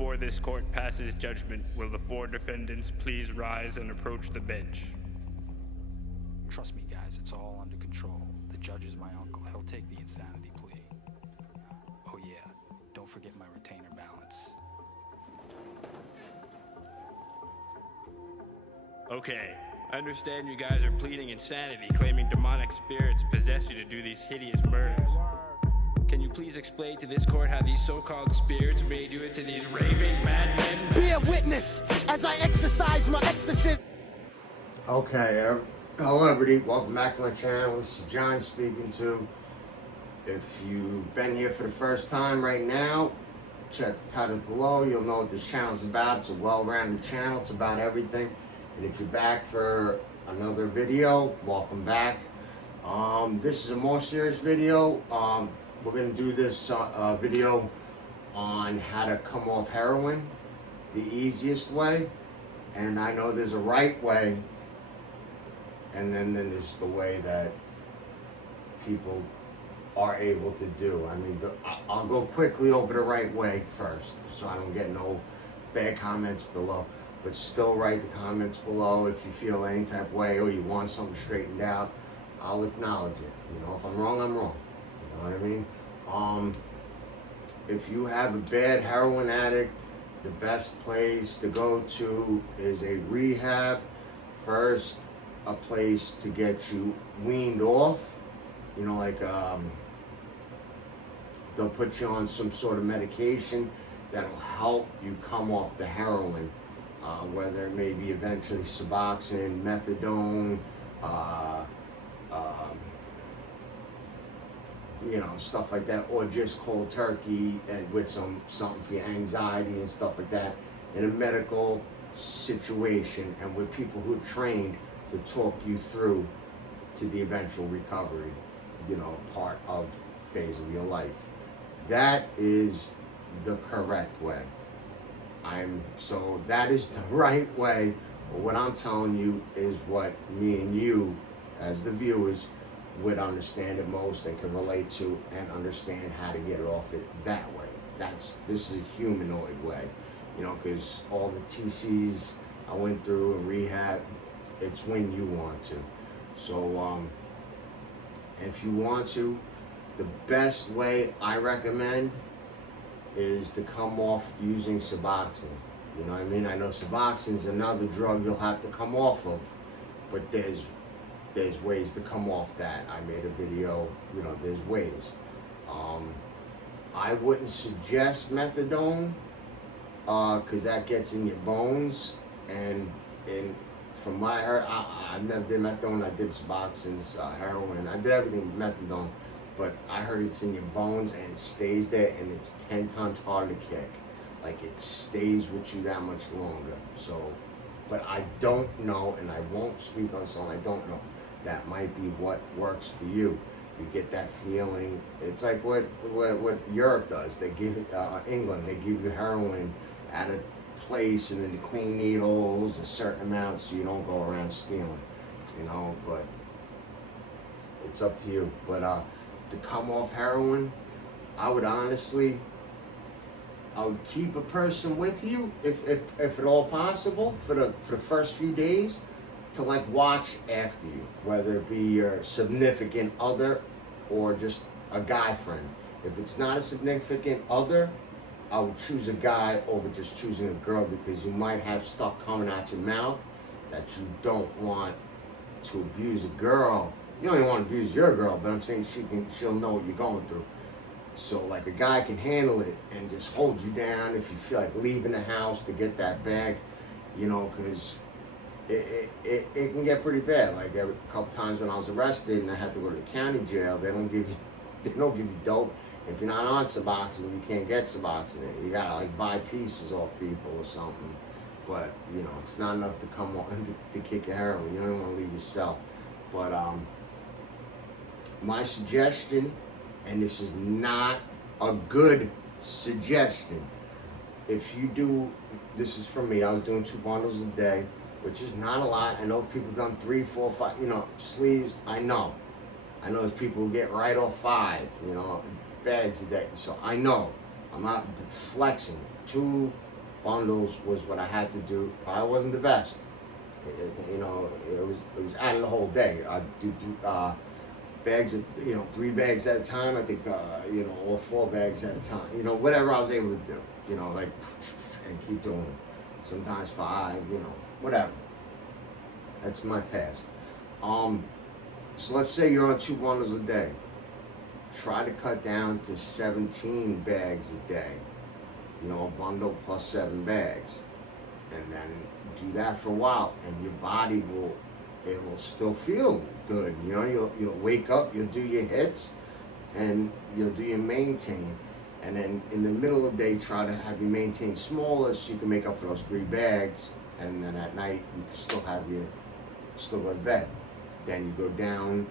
before this court passes judgment, will the four defendants please rise and approach the bench? Trust me, guys, it's all under control. The judge is my uncle. He'll take the insanity plea. Oh yeah, don't forget my retainer balance. Okay, I understand you guys are pleading insanity, claiming demonic spirits possess you to do these hideous murders. Can you please explain to this court how these so-called spirits made you into these raving madmen? Be a witness as I exercise my exorcism. Okay, hello everybody, welcome back to my channel. This is John speaking to. If you've been here for the first time right now, check the title below. You'll know what this channel is about. It's a well-rounded channel. It's about everything. And if you're back for another video, welcome back. This is a more serious video. We're going to do this video on how to come off heroin the easiest way. And I know there's a right way, and then there's the way that people are able to do. I mean, I'll go quickly over the right way first, so I don't get no bad comments below. But still write the comments below if you feel any type of way or you want something straightened out. I'll acknowledge it. You know, if I'm wrong, I'm wrong. You know what I mean? If you have a bad heroin addict, the best place to go to is a rehab. First, a place to get you weaned off. You know, like they'll put you on some sort of medication that'll help you come off the heroin, whether it may be eventually Suboxone, methadone, you know, stuff like that, or just cold turkey and with something for your anxiety and stuff like that in a medical situation, and with people who are trained to talk you through to the eventual recovery, you know, part of phase of your life. That is the correct way. So that is the right way. But what I'm telling you is what me and you, as the viewers, would understand it most and can relate to and understand how to get it off it that way. This is a humanoid way, you know, because all the TCs I went through in rehab, it's when you want to. So if you want to, the best way I recommend is to come off using Suboxone. You know what I mean? I know Suboxone is another drug you'll have to come off of, but there's ways to come off that. I made a video, you know, there's ways. I wouldn't suggest methadone, because that gets in your bones, and from what I heard, I've never did methadone. I did Suboxone's, heroin, I did everything with methadone, but I heard it's in your bones and it stays there, and it's 10 times harder to kick. Like, it stays with you that much longer. So, but I don't know, and I won't speak on something I don't know. That might be what works for you. You get that feeling. It's like what Europe does. They give it, England, they give you heroin at a place, and then they clean needles a certain amount so you don't go around stealing, you know. But it's up to you. But to come off heroin, I would keep a person with you if at all possible for the first few days, to like watch after you, whether it be your significant other or just a guy friend. If it's not a significant other, I would choose a guy over just choosing a girl, because you might have stuff coming out your mouth that you don't want to abuse a girl. You don't even want to abuse your girl, but I'm saying she'll know what you're going through. So like a guy can handle it and just hold you down if you feel like leaving the house to get that bag, you know, because it can get pretty bad. Like a couple times when I was arrested and I had to go to the county jail, they don't give you dope. If you're not on Suboxone, you can't get Suboxone. You gotta like buy pieces off people or something. But you know, it's not enough to come on to kick your heroin. You don't even want to leave your cell. But my suggestion, and this is not a good suggestion, if you do, this is for me, I was doing 2 bundles a day, which is not a lot. I know people done 3, 4, 5, you know, sleeves. I know there's people who get right off 5, you know, bags a day. So I know, I'm not flexing. 2 bundles was what I had to do. Probably wasn't the best. You know, it was out of the whole day. I'd do bags of, 3 bags at a time. I think, or 4 bags at a time. You know, whatever I was able to do. You know, like, and keep doing it. Sometimes 5, whatever. That's my past. So let's say you're on 2 bundles a day. Try to cut down to 17 bags a day. A bundle plus 7 bags. And then do that for a while, and your body will still feel good. You'll wake up, you'll do your hits, and you'll do your maintain. And then in the middle of the day, try to have your maintain smaller so you can make up for those 3 bags. And then at night, you can still go to bed. Then you go down,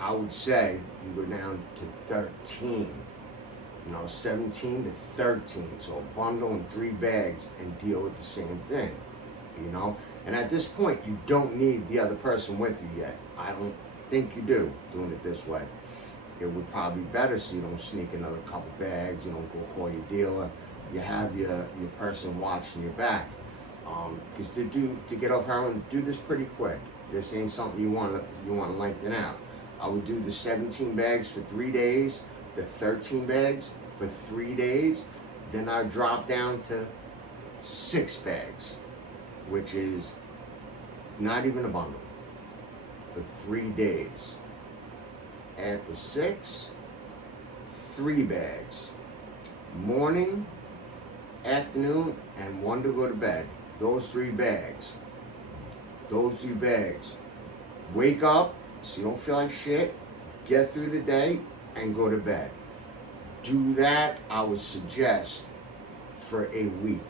I would say, you go down to 13. 17 to 13. So a bundle and 3 bags and deal with the same thing. And at this point, you don't need the other person with you yet. I don't think you do, doing it this way. It would probably be better so you don't sneak another couple bags, you don't go call your dealer. You have your person watching your back. Because to get off heroin, do this pretty quick. This ain't something you want to lengthen out. I would do the 17 bags for 3 days, the 13 bags for 3 days. Then I drop down to 6 bags, which is not even a bundle, for 3 days. After 6, 3 bags. Morning, afternoon, and 1 to go to bed. Those 3 bags. Wake up so you don't feel like shit. Get through the day and go to bed. Do that, I would suggest, for a week.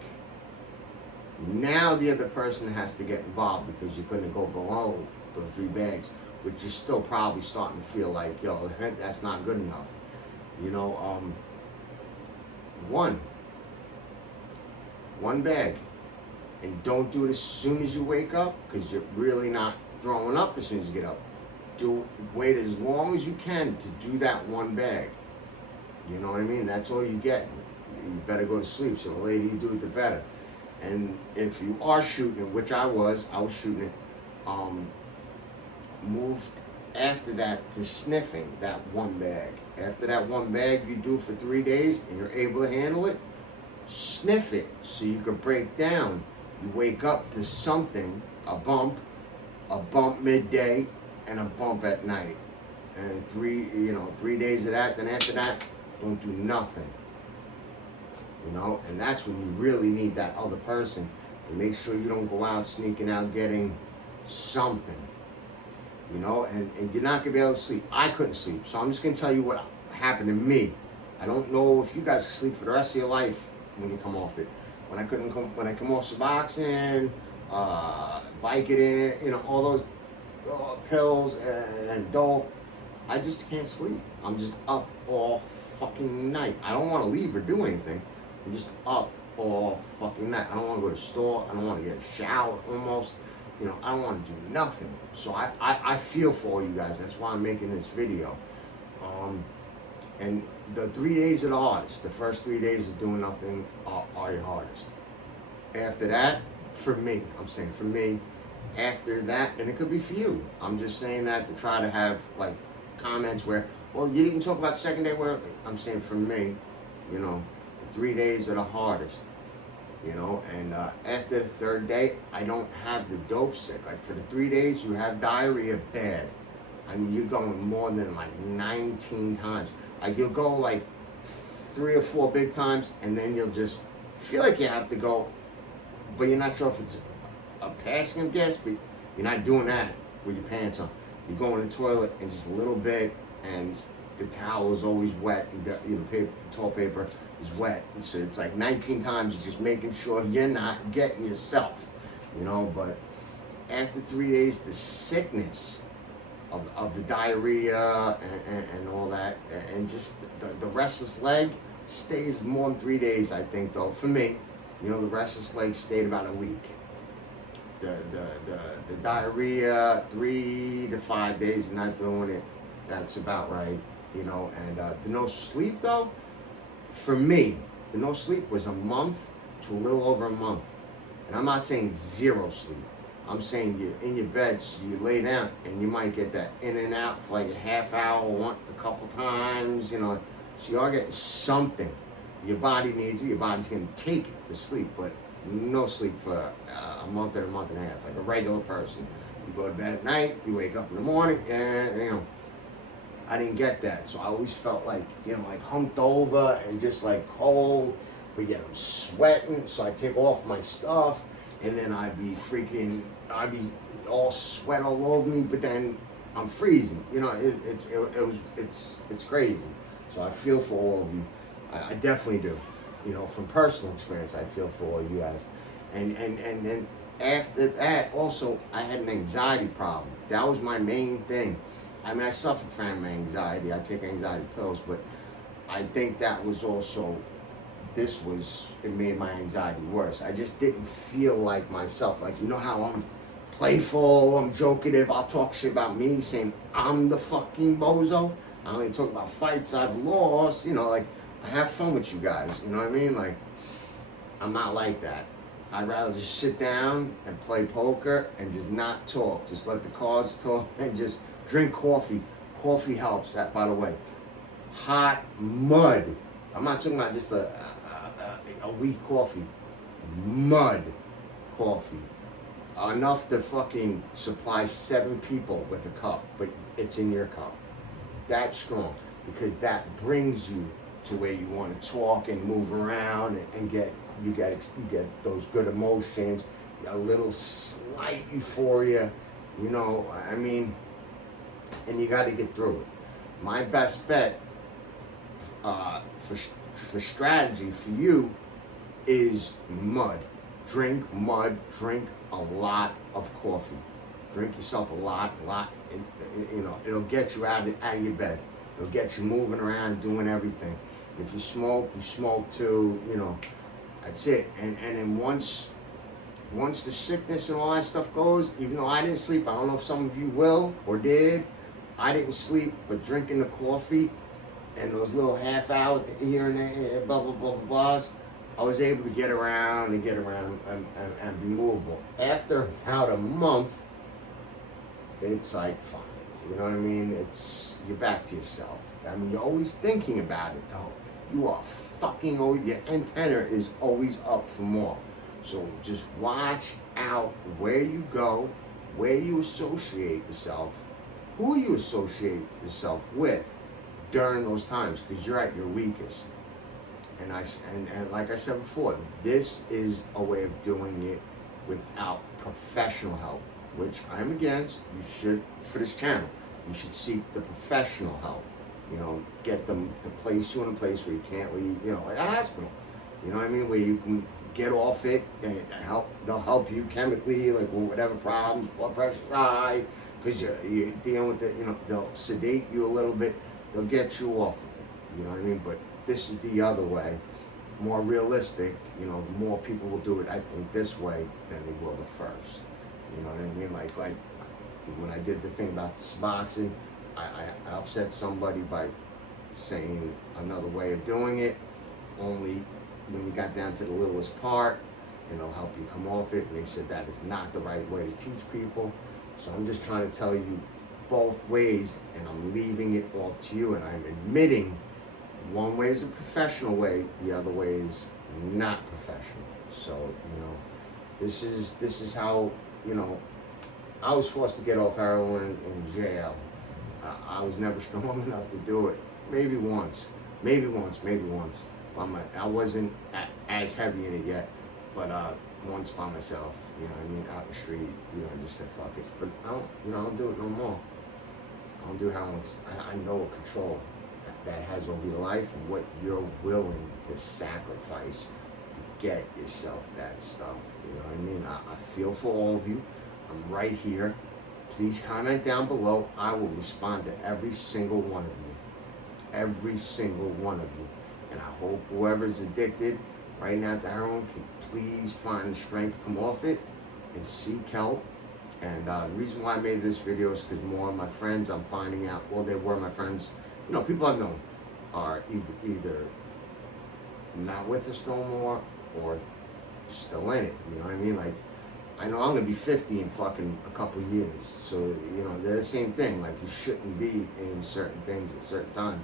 Now the other person has to get involved because you're going to go below those 3 bags, which is still probably starting to feel like, yo, that's not good enough. One bag. And don't do it as soon as you wake up, because you're really not throwing up as soon as you get up. Wait as long as you can to do that 1 bag. You know what I mean? That's all you get. You better go to sleep. So the later you do it, the better. And if you are shooting it, which I was shooting it, move after that to sniffing that 1 bag. After that 1 bag you do for 3 days and you're able to handle it, sniff it so you can break down. You wake up to something, a bump midday, and a bump at night. And 3 days of that, then after that, don't do nothing. And that's when you really need that other person to make sure you don't go out sneaking out getting something. And you're not gonna be able to sleep. I couldn't sleep, so I'm just gonna tell you what happened to me. I don't know if you guys can sleep for the rest of your life when you come off it. When I come off Suboxone, Vicodin, all those pills and dope, I just can't sleep. I'm just up all fucking night. I don't want to leave or do anything. I'm just up all fucking night. I don't want to go to the store. I don't want to get a shower almost. I don't want to do nothing. So I feel for all you guys. That's why I'm making this video. And the 3 days are the hardest. The first 3 days of doing nothing are your hardest. After that, for me, I'm saying for me, after that, and it could be for you. I'm just saying that to try to have like comments where, well, you didn't talk about second day where I'm saying for me, the 3 days are the hardest. And after the 3rd day, I don't have the dope sick. Like for the 3 days, you have diarrhea bad. I mean, you're going more than like 19 times. Like you'll go like 3 or 4 big times, and then you'll just feel like you have to go, but you're not sure if it's a passing of gas, but you're not doing that with your pants on. You go in the toilet and just a little bit, and the towel is always wet, and toilet paper is wet. And so it's like 19 times just making sure you're not getting yourself, but after 3 days, the sickness of the diarrhea and all that, and just the restless leg stays more than 3 days, I think, though. For me, the restless leg stayed about a week. The diarrhea, 3 to 5 days not doing it, that's about right, And the no sleep, though, for me, the no sleep was a month to to a little over a month. And I'm not saying zero sleep. I'm saying you're in your bed, so you lay down, and you might get that in and out for like a half hour, a couple times, you know. So you are getting something. Your body needs it. Your body's going to take it, the sleep, but no sleep for a month and a half, like a regular person. You go to bed at night, you wake up in the morning, and, you know, I didn't get that. So I always felt like, you know, like humped over and just like cold, but yet I'm sweating. So I take off my stuff, and then I'd be all sweat all over me, but then I'm freezing. You know, it's crazy. So I feel for all of you. I definitely do. You know, from personal experience, I feel for all you guys. And then after that, also, I had an anxiety problem. That was my main thing. I mean, I suffered from anxiety. I take anxiety pills, but I think that was also, it made my anxiety worse. I just didn't feel like myself. Like, you know how I'm playful, I'm jokative, I'll talk shit about me, saying I'm the fucking bozo. I only talk about fights I've lost, you know, like, I have fun with you guys, you know what I mean? Like, I'm not like that. I'd rather just sit down and play poker and just not talk. Just let the cards talk and just drink coffee. Coffee helps, that, by the way. Hot mud. I'm not talking about just a weak coffee. Mud coffee. Enough to fucking supply 7 people with a cup, but it's in your cup. That's strong, because that brings you to where you want to talk and move around and get those good emotions, a little slight euphoria, you know, I mean, and you got to get through it. My best bet for strategy for you is mud. Drink mud, drink a lot of coffee. Drink yourself a lot, you know, it'll get you out of your bed. It'll get you moving around, doing everything. If you smoke too, you know, that's it. And then once the sickness and all that stuff goes, even though I didn't sleep, I don't know if some of you will or did, I didn't sleep, but drinking the coffee and those little half hours here and there, blah, blah, blah, blah, blahs, I was able to get around and be movable. After about a month, it's like fine. You know what I mean? You're back to yourself. I mean, you're always thinking about it, though. You are fucking always, your antenna is always up for more. So just watch out where you go, where you associate yourself, who you associate yourself with during those times, because you're at your weakest. And like I said before, this is a way of doing it without professional help, which I'm against. You should, for this channel, you should seek the professional help. You know, get them to place you in a place where you can't leave, you know, like a hospital. You know what I mean? Where you can get off it and they'll help you chemically, like whatever problems, blood pressure's high, because you're dealing with it, you know, they'll sedate you a little bit, they'll get you off of it. You know what I mean? But this is the other way, more realistic. You know, more people will do it, I think, this way than they will the first. You know what I mean? Like when I did the thing about the boxing, I upset somebody by saying another way of doing it, only when we got down to the littlest part, and it'll help you come off it, and they said that is not the right way to teach people. So I'm just trying to tell you both ways, and I'm leaving it all to you, and I'm admitting one way is a professional way, the other way is not professional. So, you know, this is how, you know, I was forced to get off heroin in jail. I was never strong enough to do it. Maybe once. I wasn't as heavy in it yet, but once by myself, you know what I mean, out the street, you know, I just said fuck it. But I don't do it no more. I don't do heroin. I know what control that has over your life and what you're willing to sacrifice to get yourself that stuff. You know what I mean? I feel for all of you. I'm right here. Please comment down below. I will respond to every single one of you. Every single one of you. And I hope whoever's addicted right now to heroin can please find the strength to come off it and seek help. And the reason why I made this video is because more of my friends, I'm finding out, well, they were my friends, you know, people I've known are either not with us no more, or still in it. You know what I mean? Like, I know I'm gonna be 50 in fucking a couple years. So, you know, they're the same thing. Like, you shouldn't be in certain things at certain time.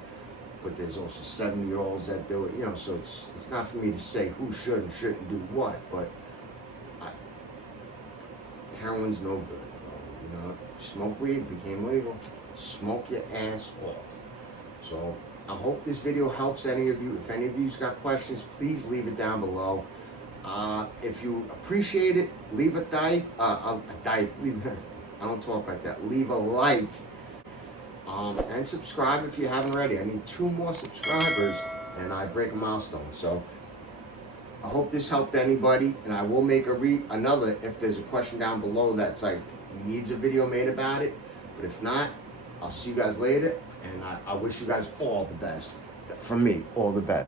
But there's also 70-year-olds that do it, you know, so it's not for me to say who should and shouldn't do what, but heroin's no good. You know, smoke weed became legal. Smoke your ass off. So I hope this video helps any of you. If any of you's got questions, please leave it down below. If you appreciate it, leave a like. I don't talk like that. Leave a like. And subscribe if you haven't already. I need 2 more subscribers and I break a milestone. So I hope this helped anybody, and I will make another if there's a question down below that's like needs a video made about it. But if not, I'll see you guys later, and I wish you guys all the best. From me, all the best.